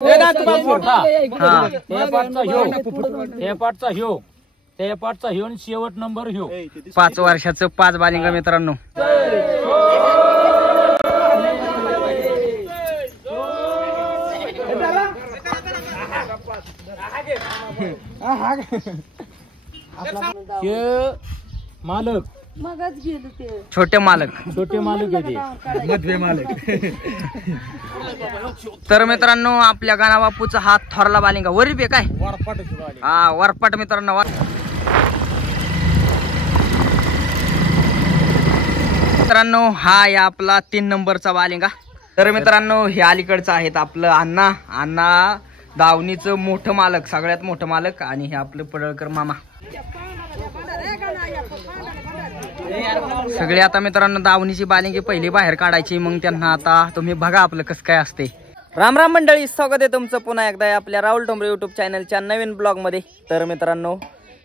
शेवट नंबर ह्यो 5 वर्षाचं 5 बालिंग मित्रांनो. मालक छोटे मालक मधवे मालक. तर मित्रांनो आपल्या गाणा बापूचा हात थोरला बालिंगा वरीप आहे काय. हा वरपाट मित्रांनो. मित्रांनो हा आहे आपला 3 नंबरचा बालिंगा. तर मित्रांनो हे अलीकडचं आहेत आपलं अण्णा दावणीचं मोठं मालक, सगळ्यात मोठं मालक. आणि हे आपलं पडळकर मामा. सगळे आता मित्रांनो दावणीची बालिंगी पहिली बाहेर काढायची, मग त्यांना आता तुम्ही बघा आपलं कसं काय असते. राम राम मंडळी, स्वागत आहे तुमचं पुन्हा एकदा आपल्या राहुल टोंबरे युट्यूब चॅनलच्या नवीन ब्लॉग मध्ये. तर मित्रांनो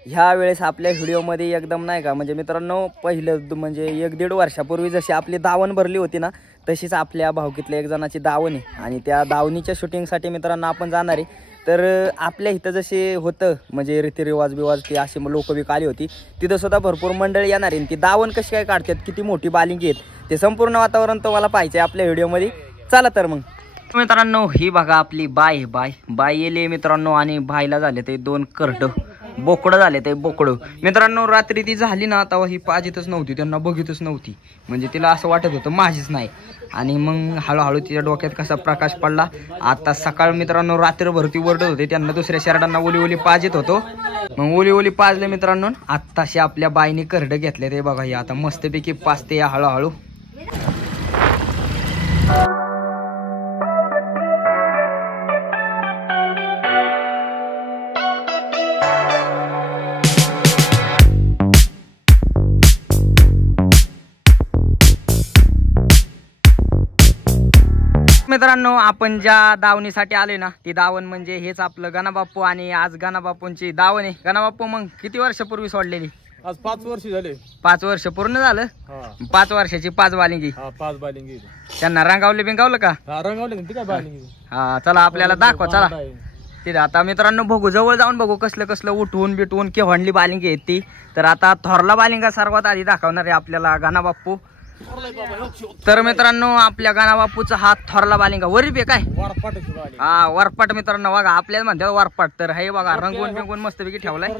ह्या वेळेस आपल्या व्हिडिओमध्ये एकदम नाही का म्हणजे मित्रांनो पहिलं म्हणजे 1-1.5 वर्षापूर्वी जशी आपली दावण भरली होती ना, तशीच आपल्या भाऊकीतल्या एक जणाची दावण आहे. आणि त्या दावणीच्या शूटिंगसाठी मित्रांनो आपण जाणार आहे. तर आपल्या इथं जसे होतं म्हणजे रीतिरिवाज ती अशी लोक बी आली होती, तिथं सुद्धा भरपूर मंडळी येणार आहे. ती दावण कशी काय काढतात, किती मोठी बालिंगी आहेत, ते संपूर्ण वातावरण तुम्हाला पाहिजे आपल्या व्हिडिओमध्ये. चला तर मग मित्रांनो ही बघा आपली बाय येले मित्रांनो. आणि बायला झाले ते 2 करड बोकडं झाले ते बोकडं मित्रांनो. रात्री ती झाली ना तेव्हा ही पाजितच नव्हती, त्यांना बघितच नव्हती, म्हणजे तिला असं वाटत होतं माझीच नाही. आणि मग हळूहळू तिच्या डोक्यात कसा प्रकाश पडला. आता सकाळ मित्रांनो रात्रभर ती ओरडत होते, त्यांना दुसऱ्या शर्टांना ओली पाजित होतो. मग ओली पाजले मित्रांनो. आत्ताशी आपल्या बाईने करडं घेतले ते बघा. ही आता मस्तपैकी पाजते या हळूहळू. मित्रांनो आपण ज्या दावणीसाठी आलोय ना, ती दावण म्हणजे हेच आपलं गणाबापू. आणि आज गणाबापूंची दावण आहे. गणाबापू मग किती वर्षापूर्वी सोडलेली? आज 5 वर्ष झाले. 5 वर्ष पूर्ण झालं. 5 वर्षाची 5 बालिंगी. 5 बालिंगी. त्यांना रंगावलं का? रंगावले. हा चला आपल्याला दाखवा चला तिथे. आता मित्रांनो बघू, जवळ जाऊन बघू कसलं उठवून बिटवून केव्हाडली बालिंगी आहेत ती. तर आता थोरला बालिंगा सर्वात आधी दाखवणार आहे आपल्याला गणाबापू. तर मित्रांनो आपल्या गणाबापूचा हात थोरला बालिंगा वरीप आहे काय. हा वरपाट मित्रांनो बघा, आपल्याला म्हणतात वरपाट. तर हे बघा रंगवून मस्तपैकी ठेवलाय.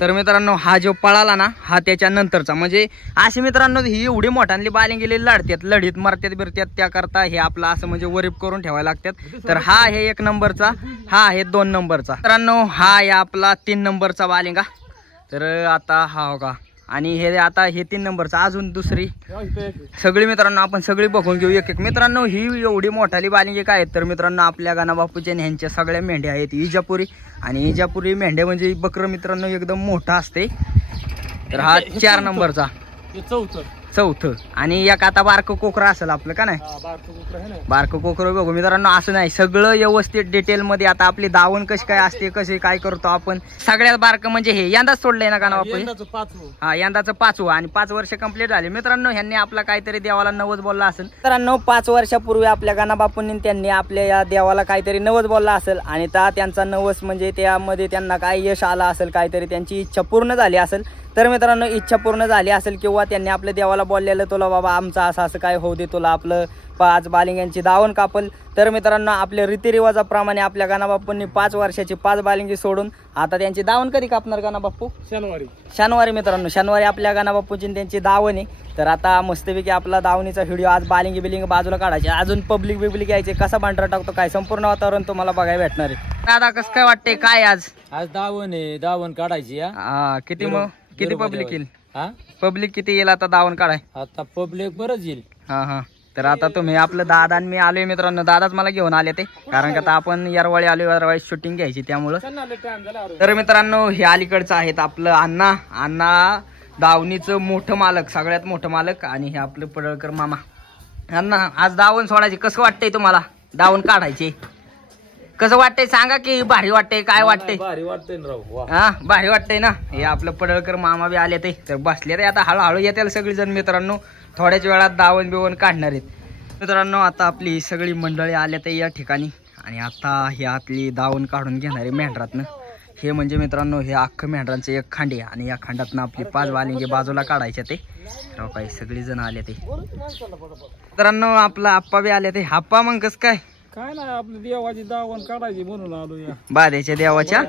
तर मित्रांनो हा जो पळाला ना हा त्याच्या नंतरचा. म्हणजे अशी मित्रांनो ही एवढी मोठ्यांनी बालिंगीले लढतात, लढीत मरतात बिरतात, त्याकरता हे आपला असं म्हणजे वरीप करून ठेवायला लागतात. तर हा आहे 1 नंबरचा, हा आहे 2 नंबरचा. मित्रांनो हा आहे आपला 3 नंबरचा बालिंगा. तर आता हा हो का. आणि हे आता हे 3 नंबरचा. अजून दुसरी सगळी मित्रांनो आपण सगळी बघून घेऊ एक मित्रांनो. ही एवढी मोठाली बालिंगी काय आहेत तर मित्रांनो आपल्या गणाबापूच्या ह्यांच्या सगळ्या मेंढ्या आहेत इजापुरी. आणि इजापुरी मेंढ्या म्हणजे बकर मित्रांनो एकदम मोठा असते. तर हा 4 नंबरचा, चौथं. आणि एक आता बारकं कोकरा असेल आपलं का नाही. बारकं कोकरं बघू मित्रांनो. असं नाही सगळं व्यवस्थित डिटेल मध्ये. आता आपली दावण कशी काय असते, कशी काय करतो आपण. सगळ्यात बारकं म्हणजे हे यंदाच सोडलंय ना गाणं बापू. हा यंदाचं 5वं. आणि 5 वर्ष कंप्लीट झाले मित्रांनो. ह्यांनी आपला काहीतरी देवाला नवस बोलला असेल. मित्रांनो 5 वर्षापूर्वी आपल्या गणाबापूंनी त्यांनी आपल्या या देवाला काहीतरी नवस बोलला असेल. आणि त्यांचा नवस म्हणजे त्यामध्ये त्यांना काय यश आलं असेल, काहीतरी त्यांची इच्छा पूर्ण झाली असेल. तर मित्रांनो इच्छा पूर्ण झाली असेल किंवा त्यांनी आपल्या देवाला बोललेलं तुला बाबा आमचं असं काय होऊ दे, तुला आपलं 5 बालिंग्यांची दावण कापल. तर मित्रांनो आपल्या रीतिरिवाजाप्रमाणे आपल्या गणाबापूंनी 5 वर्षाची 5 बालिंगी सोडून आता त्यांची दावण कधी कापणार गणाबापू? शनिवारी मित्रांनो. शनिवारी आपल्या गणाबापूची त्यांची दावण आहे. तर आता मस्तपैकी आपला दावणीचा व्हिडिओ आज बालिंगी बाजूला काढायचे. अजून पब्लिक यायचे, कसा बांधरा टाकतो काय संपूर्ण वातावरण तुम्हाला बघायला भेटणार आहे. दादा कसं काय वाटतंय काय आज दावण आहे, दावण काढायची. किती पब्लिक येईल? पब्लिक किती येईल आता दावण काढाय? आता पब्लिक बरंच येईल. हा. तर आता तुम्ही आपलं दादा आणि मी आलोय मित्रांनो. दादाच मला घेऊन आले ते, कारण की आता आपण येरवाळी आलोय शूटिंग घ्यायची त्यामुळं. तर मित्रांनो हे अलीकडचं आहेत आपलं अण्णा दावणीचं मोठं मालक, सगळ्यात मोठं मालक. आणि हे आपलं पडळकर मामा. अण्णा आज दावण सोडायचे कसं वाटतंय तुम्हाला? दावण काढायचे कसं वाटतंय सांगा की. भारी वाटतंय काय वाटतंय? भारी वाटतंय हा भारी वाटतंय ना. हे आपलं पडळकर मामा बी आले ते. तर बसले ते आता हळूहळू येतील सगळी जण मित्रांनो. थोड्याच वेळात दावण बिवण काढणार आहेत. मित्रांनो आता आपली सगळी मंडळी आल्या तर या ठिकाणी आणि आता हे आपली दावण काढून घेणारे मेंढरातनं हे म्हणजे मित्रांनो हे अख्खं मेंढरांचं एक खांडे आणि या खांडातनं आपली 5 वालिंगे बाजूला काढायचे ते काही सगळी जण आले ते मित्रांनो आपला आप्पा बी आले ते आप्पा मग कस काय काय नाही आपली देवाची दावण काढायची म्हणून आलो या बाधेच्या देवाच्या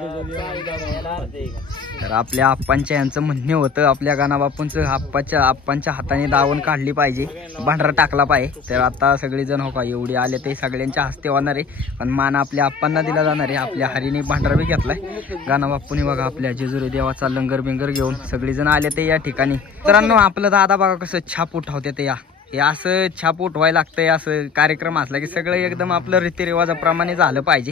तर आपल्या आप्पांच्या यांचं म्हणणे होतं आपल्या गाणाबापूंचं आप्पांच्या हाताने दावण काढली पाहिजे भांडारा टाकला पाहिजे तर आता सगळेजण हो का एवढी आले ते सगळ्यांच्या हस्ते होणार आहे पण मान आपल्या आप्पांना दिला जाणार आहे आपल्या हरीने भांडारा बी घेतलाय गाणाबापूंनी बघा आपल्या जेजुरी देवाचा लंगर बिंगर घेऊन सगळेजण आले ते या ठिकाणी मित्रांनो आपलं दादा बघा कसं छाप उठवते ते या हे असं छाप उठवायला लागतंय असं कार्यक्रम असला की सगळं एकदम आपलं रीतिरिवाजाप्रमाणे झालं पाहिजे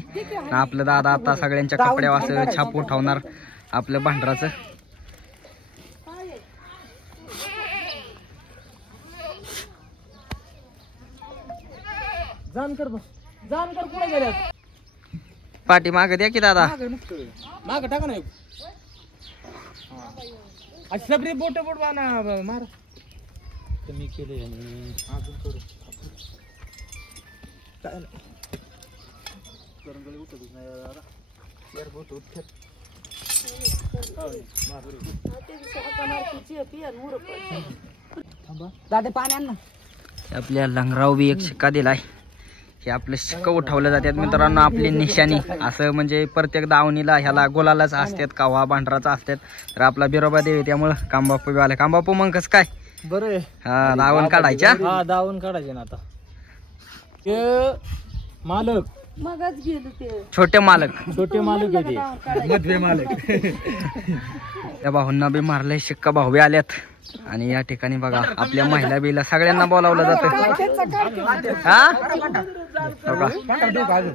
आपलं दादा आता सगळ्यांच्या कपड्यावर असं छाप उठवणार आपलं भांडराचं जानकर कुठे गेल्या पाठी माग द्या की दादा माग टाका ना सबरी बोट मार कमी केले अजून करू काय नाही उठतच नाही यार बोट उठत दादा पाण्यानं आपल्या लंगराव बी एक शिक्का दिलाय हे आपलं शिक्का उठवलं जातात मित्रांनो आपली निशाणी असं म्हणजे प्रत्येक दावणीला ह्याला गोलालाच असतात कावा भांडराचा असतात तर आपला बिरोबा देवी त्यामुळं कामबापू बी आला कामबापू मग कसं काय बरं हा दावण काढायच्या हा दावण काढायचे ना आता ते मालक मगच गेलो ते छोटे मालक छोटे मालक आहे ते मधले मालक त्या भाऊंना बी मारलंय शिक्का भाऊ बी आल्यात आणि या ठिकाणी बघा आपल्या महिला बीला सगळ्यांना बोलावलं जातं हा बघा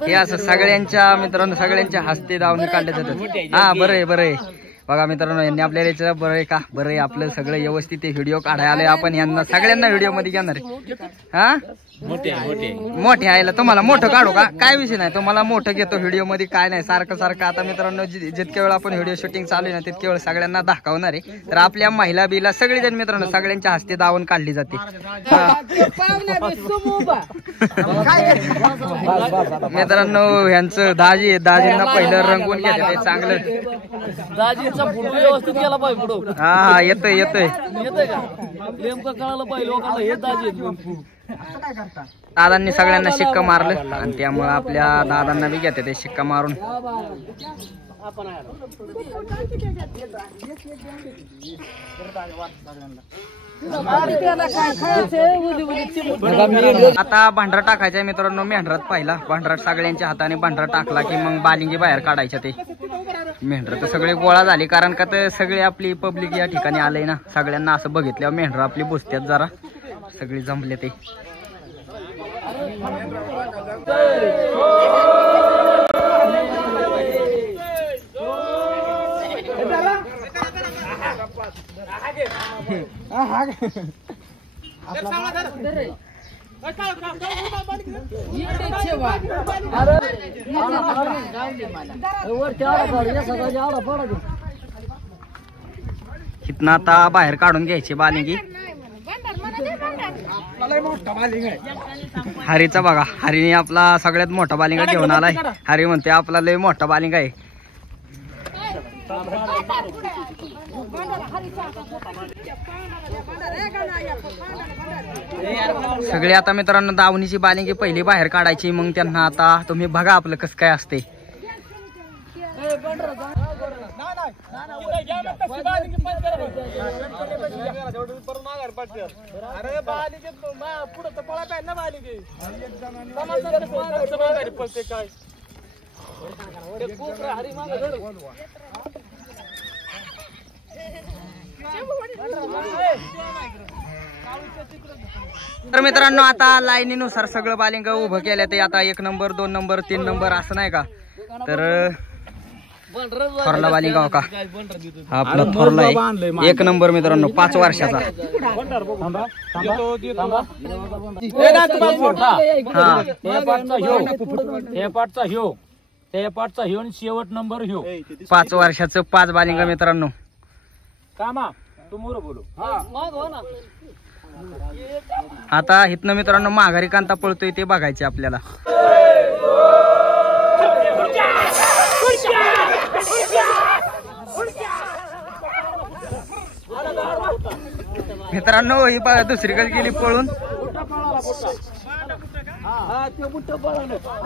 हे असं सगळ्यांच्या मित्रांनो सगळ्यांच्या हस्ते दावणी काढले जातात हा बरं आहे बरं आहे बघा मित्रांनो यांनी आपल्याला याचं बरं आहे का बरं आहे आपलं सगळं व्यवस्थित व्हिडिओ काढायला आले आपण यांना सगळ्यांना व्हिडिओ मध्ये घेणार आहे हा मोठे आयला तुम्हाला मोठं काढू का काय विषय नाही तुम्हाला मोठं घेतो व्हिडिओ मध्ये काय नाही सारखं आता मित्रांनो जितक्या वेळ आपण व्हिडिओ शूटिंग चालू आहे ना तितक्या वेळ सगळ्यांना दाखवणार आहे तर आपल्या महिला बीला सगळेजण मित्रांनो सगळ्यांच्या हस्ते दावण काढली जाते मित्रांनो यांचं दाजींना पहिलं रंगवून घेते ते चांगलं दाजीचा फोटो व्यवस्थित केला पाहिजे पुढं हा येतोय येतोय का नेमकं कळालं पाहिजे लोकांना हे दाजी दादांनी सगळ्यांना शिक्का मारलं आणि त्यामुळे आपल्या दादांना बी घेते ते शिक्का मारून आता भांडरा टाकायचा मित्रांनो मेंढरात पाहिला भांडरात सगळ्यांच्या हाताने भांडरा टाकला की मग बालिंगी बाहेर काढायच्या ते मेंढर तर सगळे गोळा झाले कारण का तर सगळे आपली पब्लिक या ठिकाणी आले ना सगळ्यांना असं बघितल्यावर मेंढर आपली बुसत्यात जरा सगळे जमले ते इथनं आता बाहेर काढून घ्यायची बालिंगी हरीचा बघा हरीने आपला सगळ्यात मोठा बालिंगा घेऊन आलाय हरी म्हणते आपला लय मोठा बालिंगा आहे सगळे आता मित्रांनो दावणीची बालिंगी पहिली बाहेर काढायची मग त्यांना आता तुम्ही बघा आपलं कसं काय असते तर मित्रांनो आता लाईनीनुसार सगळं बालिंग उभं केलं ते आता 1 नंबर 2 नंबर 3 नंबर असं नाही का तर थोरला बालिंगा हो का आपला थोरला आहे 1 नंबर मित्रांनो 5 वर्षाचा पाठचा ह्यो शेवट नंबर ह्यो 5 वर्षाचं 5 बालिंगा मित्रांनो कामा तू मोर बोलो आता इथनं मित्रांनो माघारी कांता पळतोय ते बघायचे आपल्याला. मित्रांनो ही बघा दुसरीकडे गेली पळून.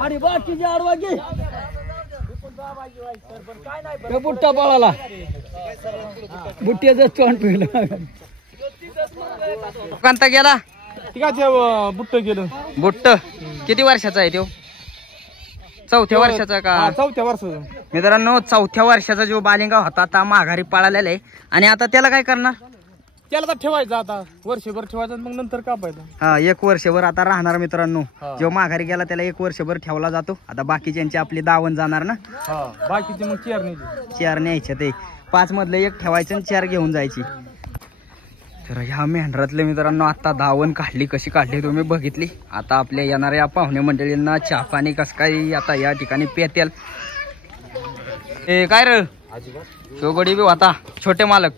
आणि बाकीचे आडवा घे बुट्टा पळाला बुट्ट्याच तोंड पिळलं. कांता गेला बुट्ट गेलं. बुट्ट किती वर्षाचा आहे तो? चौथ्या वर्षाचा का? चौथ्या वर्षाचा. मित्रांनो 4थ्या वर्षाचा जो बालिंगा होता आता माघारी पळालेला आहे. आणि आता त्याला काय करणार? त्याला तर ठेवायचं आता वर्षभर ठेवायचं मग नंतर कापायचं. हा 1 वर्षभर आता राहणार मित्रांनो. जो माघारी गेला त्याला 1 वर्षभर ठेवला जातो. आता बाकीच्यांची आपली दावण जाणार ना. बाकीचे मग चेअर न्यायचे ते 5 मधलं 1 ठेवायचं आणि 4 घेऊन जायची. तर ह्या मेंढरातले मित्रांनो आता दावण काढली कशी काढली तुम्ही बघितली. आता आपल्या येणाऱ्या पाहुणे मंडळींना चहा पाणी कसं काय आता या ठिकाणी पेतेल. काय रे शेवगडी बी होता छोटे मालक.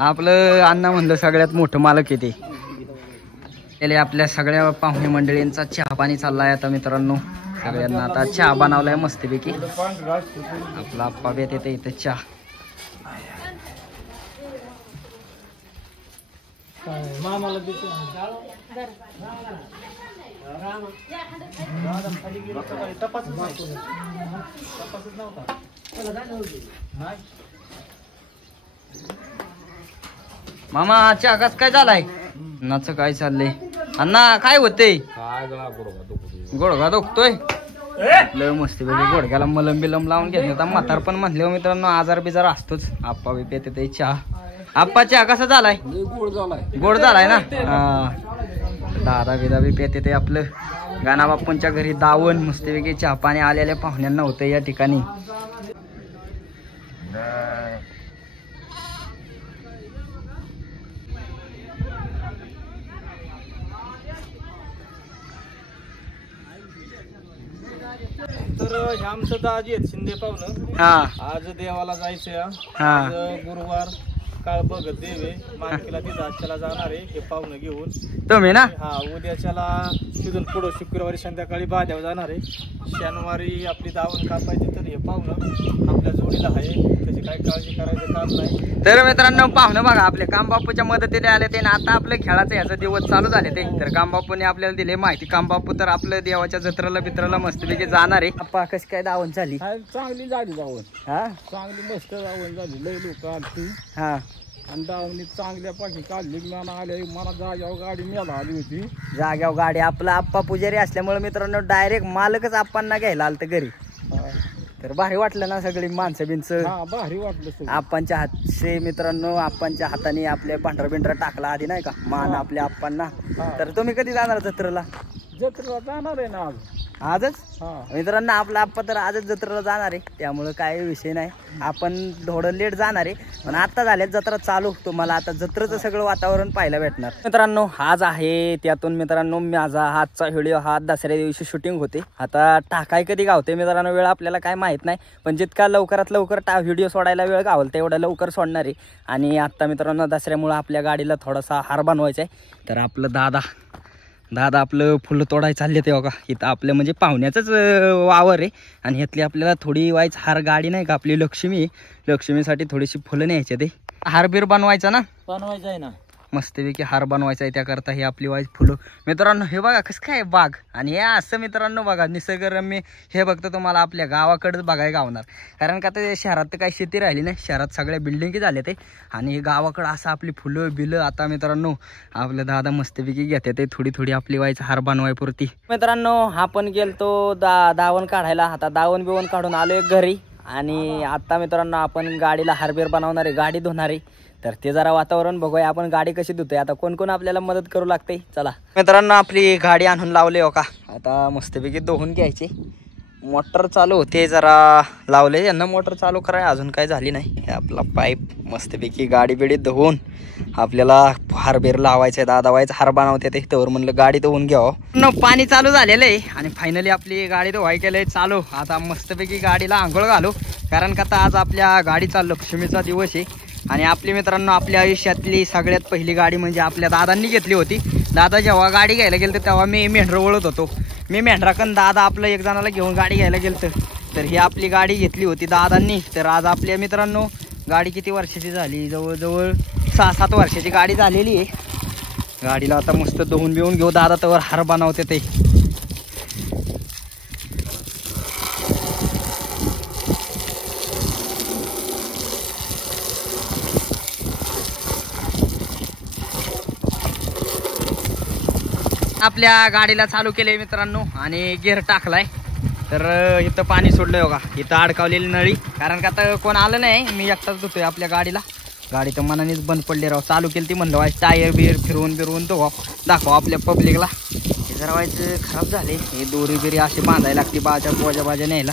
आपलं अण्णा म्हणलं सगळ्यात मोठं मालक येते. त्याला आपल्या सगळ्या पाहुणे मंडळींचा चहा पाणी चाललाय आता मित्रांनो. सगळ्यांना आता चहा बनवलाय मस्तपैकी. आपला आप्पा बेत येते इथं चहा. मामाला मामा चहा कस काय झालाय? नाच काय चाललंय अण्णा? काय होतंय? गोडगा दुखतोय लय मस्तपैकी. गोडग्याला मलम बिलम लावून घेतलं. म्हातार पण म्हणले मित्रांनो आजार बिजार असतोच. आप्पा बी पेते चहा. आप्पा चहा कसा झालाय? गोड झालाय ना. दादा बिदा बी पेते ते आपलं. गाणा बाप्पूंच्या घरी दावण मस्तपैकी चहा पाणी आलेल्या पाहुण्यांना होतं या ठिकाणी. तर हे आमचं दाजी आहेत शिंदे पाहुणं. आज देवाला जायचंय. आज गुरुवार काळ बघत देवे मानकीला तिथं आजच्याला जाणार आहे हे पाहुणं घेऊन. तुम्ही ना? उद्याच्याला तिथून पुढं शुक्रवारी संध्याकाळी बाद्यावर जाणार आहे. शनिवारी आपली दावण कापायची. तर हे पाहुणं आपल्या जोडीला आहे त्याची काय काळजी करायचं काम नाही. तर मित्रांनो पाहुणं बघा आपले कामबापूच्या मदतीने आले ते. आता आपलं खेळाचं ह्याचा दिवस चालू झाले ते. तर कामबापूने आपल्याला दिले माहिती. कामबापू तर आपलं देवाच्या जत्रेला बित्राला मस्तपैकी जाणार आहे. आप्पा कशी काय दावण झाली? चांगली झाली दावण. चांगली मस्त दावण झाली. लय लोक आलती. आणि दावणी चांगल्या पाठी काढली. मला आले मला जाग्यावर गाडी न्यायला आली होती. जाग्यावर गाडी. आपला आप्पा पुजारी असल्यामुळे मित्रांनो डायरेक्ट मालकच आप्पांना घ्यायला आलं घरी. तर भारी वाटलं ना सगळी माणसं बिनच. भारी वाटलं. आप्पांच्या हातचे मित्रांनो आप्पांच्या हाताने आपल्या पांढरा बिंढरा टाकला आधी नाही का मान आपल्या आप्पांना. तर तुम्ही कधी जाणार जत्रेला? जत्रेला जाणार आहे ना आजच. मित्रांनो आपला आप्पा तर आजच जत्रेला जाणार आहे. त्यामुळे काय विषय नाही. आपण थोडं लेट जाणार आहे पण आता झाल्यात जत्रा चालू. तुम्हाला आता जत्रेचं सगळं वातावरण पाहायला भेटणार. मित्रांनो आज आहे त्यातून मित्रांनो माझा आजचा व्हिडिओ हा दसऱ्या दिवशी शूटिंग होते. आता टाकाय कधी गावते मित्रांनो वेळ आपल्याला काय माहित नाही. पण जितका लवकरात लवकर व्हिडिओ सोडायला वेळ गावल तेवढा लवकर सोडणार आहे. आणि आता मित्रांनो दसऱ्यामुळे आपल्या गाडीला थोडासा हार बनवायचा आहे. तर आपलं दादा आपलं फुलं तोडायला चालले ते बघा. इथं आपलं म्हणजे पाहुण्याचंच वावर आहे. आणि ह्यातली आपल्याला थोडी वाईच हार गाडी नाही का आपली लक्ष्मी. लक्ष्मीसाठी थोडीशी फुलं न्यायचे ते. हारबीर बनवायचा ना? बनवायचं आहे ना. मस्तपैकी हार बनवायचा आहे. त्याकरता हे आपली वाईच फुलं. मित्रांनो हे बघा कसं काय बाग. आणि हे असं मित्रांनो बघा निसर्गरम्य. हे बघतं तुम्हाला आपल्या गावाकडेच बघायला गावणार. कारण का ते शहरात तर काही शेती राहिली नाही. शहरात सगळ्या बिल्डिंगी झाल्या ते. आणि गावाकडं असं आपली फुलं बिलं. आता मित्रांनो आपल्या दादा मस्तपैकी घेते ते थोडी थोडी आपली वाईच हार बनवायपुरती. मित्रांनो आपण गेलतो दावण काढायला. आता दावण बिवण काढून आलोय घरी. आणि आता मित्रांनो आपण गाडीला हारबीर बनवणार आहे. गाडी धुणार आहे. तर ते जरा वातावरण बघूया आपण गाडी कशी धुतोय. आता कोण कोण आपल्याला मदत करू लागते चला. मित्रांनो आपली गाडी आणून लावली हो का. आता मस्तपैकी धुवून घ्यायची. मोटर चालू होते जरा लावले. यांना मोटर चालू कराय अजून काय झाली नाही. हे आपला पाईप मस्तपैकी गाडी बिडी धुवून आपल्याला हारबीर लावायचं आहे. दादा व्हायचं हार बनवते ते. तर म्हणलं गाडी धुवून घ्यावं. पाणी चालू झालेलं आहे. आणि फायनली आपली गाडी धुवाय केलंय चालू. आता मस्तपैकी गाडीला आंघोळ घालू. कारण का आता आज आपल्या गाडीचा लक्ष्मीचा दिवस आहे. आणि आपली मित्रांनो आपल्या आयुष्यातली सगळ्यात पहिली गाडी म्हणजे आपल्या दादांनी घेतली होती. दादा जेव्हा गाडी घ्यायला गेलं तेव्हा मी मेंढरं वळत होतो. मी मेंढराकन दादा आपलं एक जणाला घेऊन गाडी घ्यायला गेलं तर ही आपली गाडी घेतली होती दादांनी. तर आज आपल्या मित्रांनो गाडी किती वर्षाची झाली, जवळजवळ 6-7 वर्षाची गाडी झालेली आहे. गाडीला आता मस्त धुवून बिवून घेऊ. दादा तर हार बनवते ते. आपल्या गाडीला चालू केले मित्रांनो आणि गिअर टाकलाय. तर इथं पाणी सोडलंय बघा, इथं अडकावलेली नळी, कारण का आता कोण आलं नाही, मी एकटाच धुतोय आपल्या गाडीला. गाडी तर मनानेच बंद पडली राव. चालू केली ती म्हणलं व्हायचं टायर बियर फिरवून दाखव आपल्या पब्लिकला. हे जरा व्हायचं खराब झाले. हे दोरी बिरी अशी बांधायला लागते बाजा न्यायला.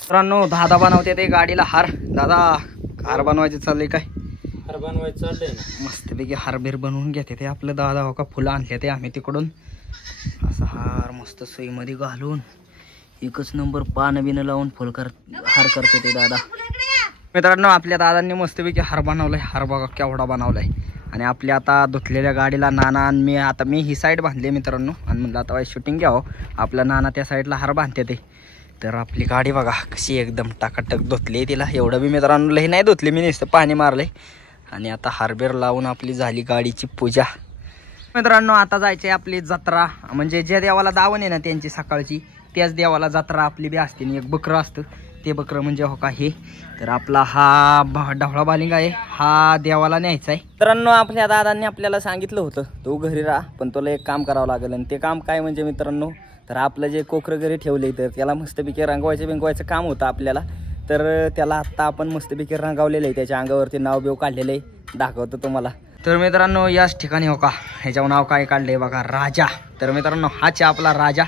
मित्रांनो दादा बनवते ते गाडीला हार. दादा हार बनवायचे चालले काय? हार बनवायचं चाललंय ना. मस्तपैकी हारबीर बनवून घेते ते आपलं दादा. हो का फुलं आणले ते आम्ही तिकडून. असा हार मस्त सोयीमध्ये घालून एकच नंबर पानं बिनं लावून हार करते ते दादा. मित्रांनो आपल्या दादांनी मस्तपैकी हार बनवलाय. हार बघा केवढा बनवलाय. आणि आपल्या आता धुतलेल्या गाडीला नाना आणि मी ही साईड बांधली मित्रांनो. आणि म्हणलं आता शूटिंग घ्यावं. आपला नाना त्या साईडला हार बांधते ते. तर आपली गाडी बघा कशी एकदम टाकाटक धुतली. तिला एवढं बी मित्रांनो लई नाही धुतली, मी नुसतं पाणी मारलंय. आणि आता हारबीर लावून आपली झाली गाडीची पूजा. मित्रांनो आता जायची आपली जत्रा, म्हणजे ज्या देवाला दावण आहे ना त्यांची सकाळची, त्याच देवाला जत्रा आपली बी असते. एक बकरं असतं, ते बकरं म्हणजे हो का हे. तर आपला हा ढवळा बालिंगा आहे, हा देवाला न्यायचा आहे. मित्रांनो आपल्या दादांनी आपल्याला सांगितलं होतं तू घरी राहा, पण तुला एक काम करावं लागेल. आणि ते काम काय म्हणजे मित्रांनो, तर आपलं जे कोकरं घरी ठेवले तर त्याला मस्तपैकी रंगवायचं काम होतं आपल्याला. तर त्याला आत्ता आपण मस्तपैकी रंगावलेलं आहे. त्याच्या अंगावरती नाव बिव काढलेलं आहे, दाखवतो तुम्हाला. तर मित्रांनो याच ठिकाणी हो का ह्याच्यावर नाव काय काढलंय बघा, राजा. तर मित्रांनो हाच आपला राजा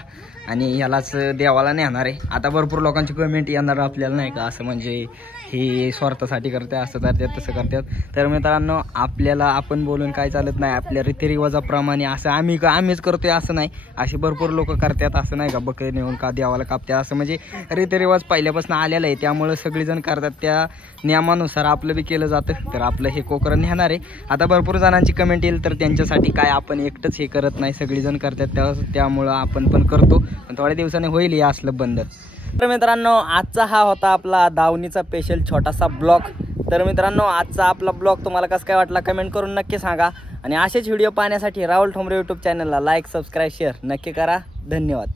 आणि यालाच देवाला नेणार आहे. आता भरपूर लोकांची कमेंट येणार आपल्याला नाही का, असं म्हणजे हे स्वार्थासाठी करते, असं करतात तसं करतात. तर मित्रांनो आपल्याला आपण बोलून काय चालत नाही. आपल्या रीतिरिवाजाप्रमाणे असं आम्हीच करतोय असं नाही, असे भरपूर लोक करतात. असं नाही का बकरी नेऊन का देवाला कापतात, असं म्हणजे रीतिरिवाज पहिल्यापासून आलेला आहे. त्यामुळं सगळेजण करतात, त्या नियमानुसार आपलं बी केलं जातं. तर आपलं हे कोकरं नेणार आहे. आता भरपूर जणांची कमेंट येईल, तर त्यांच्यासाठी काय आपण एकटंच हे करत नाही, सगळेजण करतात. त्यामुळं आपण पण करतो. पण थोड्या दिवसांनी होईल हे असलं बंद. तर मित्रांनो आजचा हा होता आपला दावणीचा स्पेशल छोटासा ब्लॉग. तर मित्रांनो आजचा आपला ब्लॉग तुम्हाला कसं काय वाटला कमेंट करून नक्की सांगा. आणि असेच व्हिडिओ पाहण्यासाठी राहुल ठोंबरे यूट्यूब चॅनलला लाईक, सबस्क्राईब, शेअर नक्की करा. धन्यवाद.